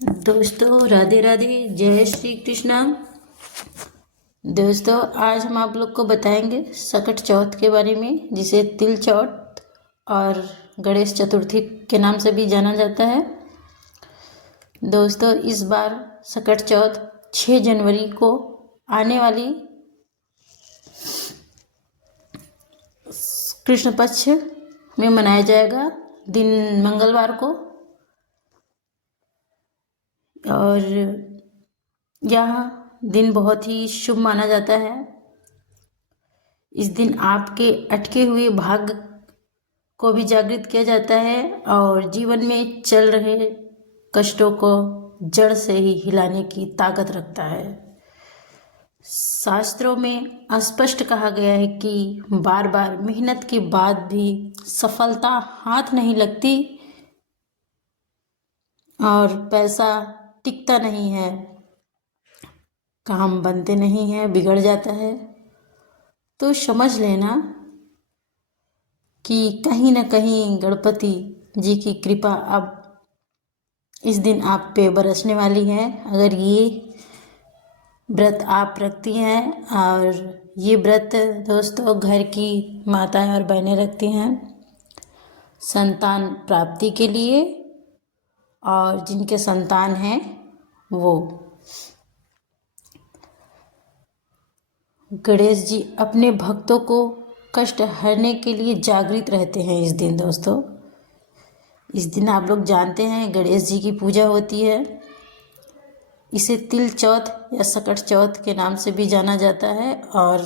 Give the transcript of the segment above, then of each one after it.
दोस्तों राधे राधे, जय श्री कृष्णा। दोस्तों आज हम आप लोग को बताएंगे सकट चौथ के बारे में, जिसे तिल चौथ और गणेश चतुर्थी के नाम से भी जाना जाता है। दोस्तों इस बार सकट चौथ 6 जनवरी को आने वाली कृष्ण पक्ष में मनाया जाएगा, दिन मंगलवार को। और यह दिन बहुत ही शुभ माना जाता है। इस दिन आपके अटके हुए भाग्य को भी जागृत किया जाता है और जीवन में चल रहे कष्टों को जड़ से ही हिलाने की ताकत रखता है। शास्त्रों में स्पष्ट कहा गया है कि बार बार मेहनत के बाद भी सफलता हाथ नहीं लगती और पैसा टिकता नहीं है, काम बनते नहीं है, बिगड़ जाता है। तो समझ लेना कि कहीं ना कहीं गणपति जी की कृपा अब इस दिन आप पे बरसने वाली है। अगर ये व्रत आप रखती हैं, और ये व्रत दोस्तों घर की माताएं और बहनें रखती हैं संतान प्राप्ति के लिए, और जिनके संतान हैं वो गणेश जी अपने भक्तों को कष्ट हरने के लिए जागृत रहते हैं इस दिन। दोस्तों इस दिन आप लोग जानते हैं गणेश जी की पूजा होती है। इसे तिल चौथ या सकट चौथ के नाम से भी जाना जाता है और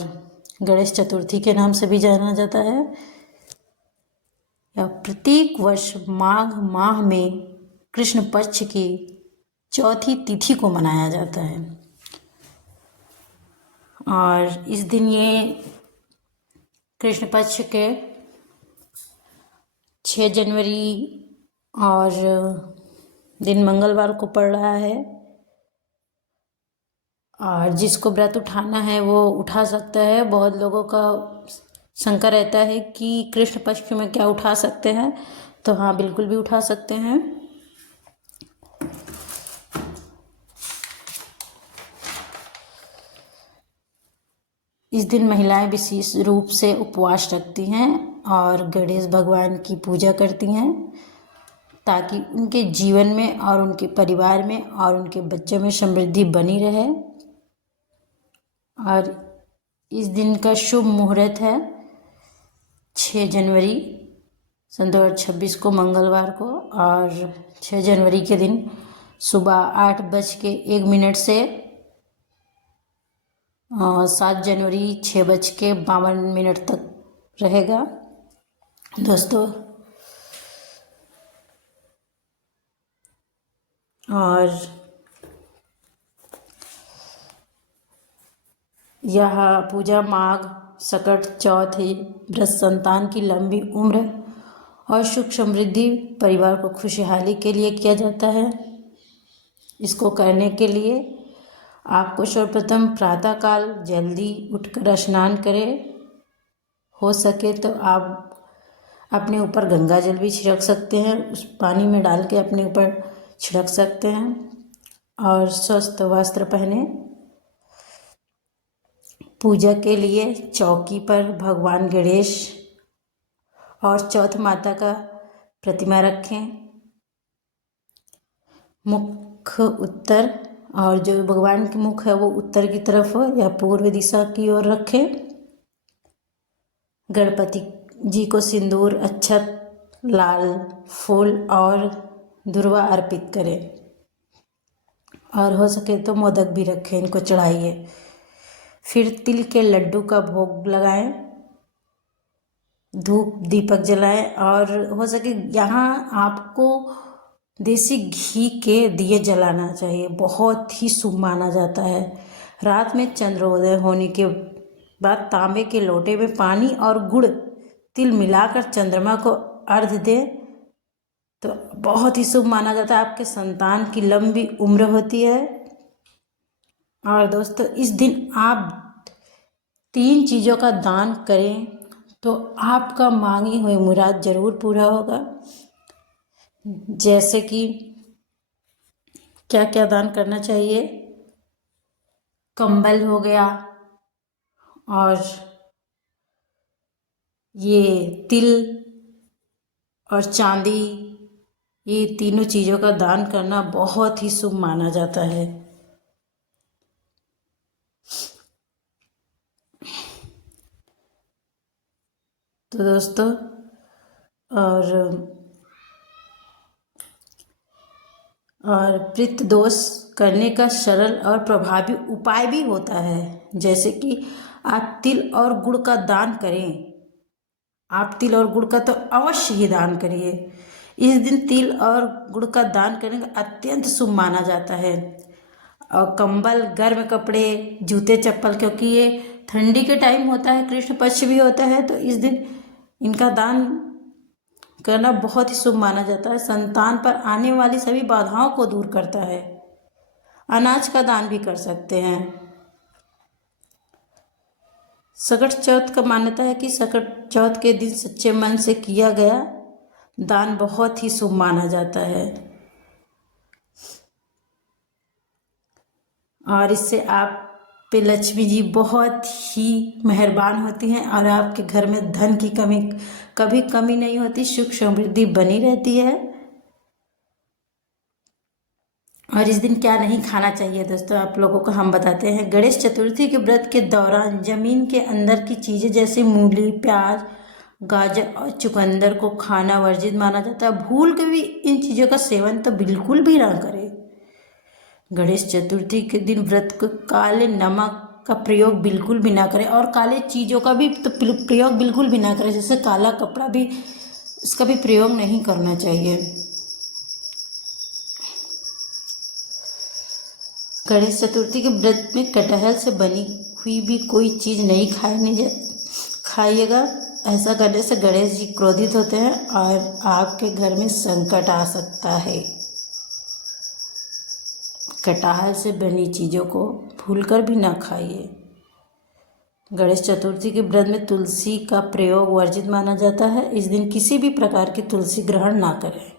गणेश चतुर्थी के नाम से भी जाना जाता है। यह प्रत्येक वर्ष माघ माह में कृष्ण पक्ष की चौथी तिथि को मनाया जाता है। और इस दिन ये कृष्ण पक्ष के 6 जनवरी और दिन मंगलवार को पड़ रहा है। और जिसको व्रत उठाना है वो उठा सकता है। बहुत लोगों का शंका रहता है कि कृष्ण पक्ष में क्या उठा सकते हैं, तो हाँ बिल्कुल भी उठा सकते हैं। इस दिन महिलाएं विशेष रूप से उपवास रखती हैं और गणेश भगवान की पूजा करती हैं, ताकि उनके जीवन में और उनके परिवार में और उनके बच्चों में समृद्धि बनी रहे। और इस दिन का शुभ मुहूर्त है 6 जनवरी सन 2026 को मंगलवार को, और 6 जनवरी के दिन सुबह 8:01 से 7 जनवरी 6:52 तक रहेगा। दोस्तों और यह पूजा माघ सकट चौथ है। व्रत संतान की लंबी उम्र और सुख समृद्धि, परिवार को खुशहाली के लिए किया जाता है। इसको करने के लिए आपको सर्वप्रथम प्रातःकाल जल्दी उठकर स्नान करें। हो सके तो आप अपने ऊपर गंगा जल भी छिड़क सकते हैं, उस पानी में डाल के अपने ऊपर छिड़क सकते हैं। और स्वस्थ वस्त्र पहने। पूजा के लिए चौकी पर भगवान गणेश और चौथ माता का प्रतिमा रखें। मुख उत्तर, और जो भगवान के मुख है वो उत्तर की तरफ हो या पूर्व दिशा की ओर रखें। गणपति जी को सिंदूर, अक्षत, लाल फूल और दुर्वा अर्पित करें, और हो सके तो मोदक भी रखें, इनको चढ़ाइए। फिर तिल के लड्डू का भोग लगाएं, धूप दीपक जलाएं, और हो सके यहाँ आपको देसी घी के दिए जलाना चाहिए, बहुत ही शुभ माना जाता है। रात में चंद्रोदय होने के बाद तांबे के लोटे में पानी और गुड़ तिल मिलाकर चंद्रमा को अर्घ्य दें, तो बहुत ही शुभ माना जाता है। आपके संतान की लंबी उम्र होती है। और दोस्तों इस दिन आप 3 चीज़ों का दान करें तो आपका मांगी हुई मुराद जरूर पूरा होगा। जैसे कि क्या क्या दान करना चाहिए? कंबल हो गया, और ये तिल और चांदी, ये तीनों चीज़ों का दान करना बहुत ही शुभ माना जाता है। तो दोस्तों, और पितृ दोष करने का सरल और प्रभावी उपाय भी होता है, जैसे कि आप तिल और गुड़ का दान करें। आप तिल और गुड़ का तो अवश्य ही दान करिए। इस दिन तिल और गुड़ का दान करने का अत्यंत शुभ माना जाता है। और कंबल, गर्म कपड़े, जूते चप्पल, क्योंकि ये ठंडी के टाइम होता है, कृष्ण पक्ष भी होता है, तो इस दिन इनका दान करना बहुत ही शुभ माना जाता है। संतान पर आने वाली सभी बाधाओं को दूर करता है। अनाज का दान भी कर सकते हैं। सकट चौथ का मान्यता है कि सकट चौथ के दिन सच्चे मन से किया गया दान बहुत ही शुभ माना जाता है, और इससे आप पे लक्ष्मी जी बहुत ही मेहरबान होती हैं और आपके घर में धन की कभी कमी नहीं होती, सुख समृद्धि बनी रहती है। और इस दिन क्या नहीं खाना चाहिए दोस्तों, आप लोगों को हम बताते हैं। गणेश चतुर्थी के व्रत के दौरान जमीन के अंदर की चीज़ें जैसे मूली, प्याज, गाजर और चुकंदर को खाना वर्जित माना जाता है। भूल के भी इन चीज़ों का सेवन तो बिल्कुल भी ना करें। गणेश चतुर्थी के दिन व्रत को काले नमक का प्रयोग बिल्कुल भी ना करें, और काले चीज़ों का भी तो प्रयोग बिल्कुल भी ना करें, जैसे काला कपड़ा भी, इसका भी प्रयोग नहीं करना चाहिए। गणेश चतुर्थी के व्रत में कटहल से बनी हुई भी कोई चीज़ नहीं खाइएगा। ऐसा करने से गणेश जी क्रोधित होते हैं और आपके घर में संकट आ सकता है। कटहल से बनी चीज़ों को भूलकर भी ना खाइए। गणेश चतुर्थी के व्रत में तुलसी का प्रयोग वर्जित माना जाता है। इस दिन किसी भी प्रकार की तुलसी ग्रहण ना करें।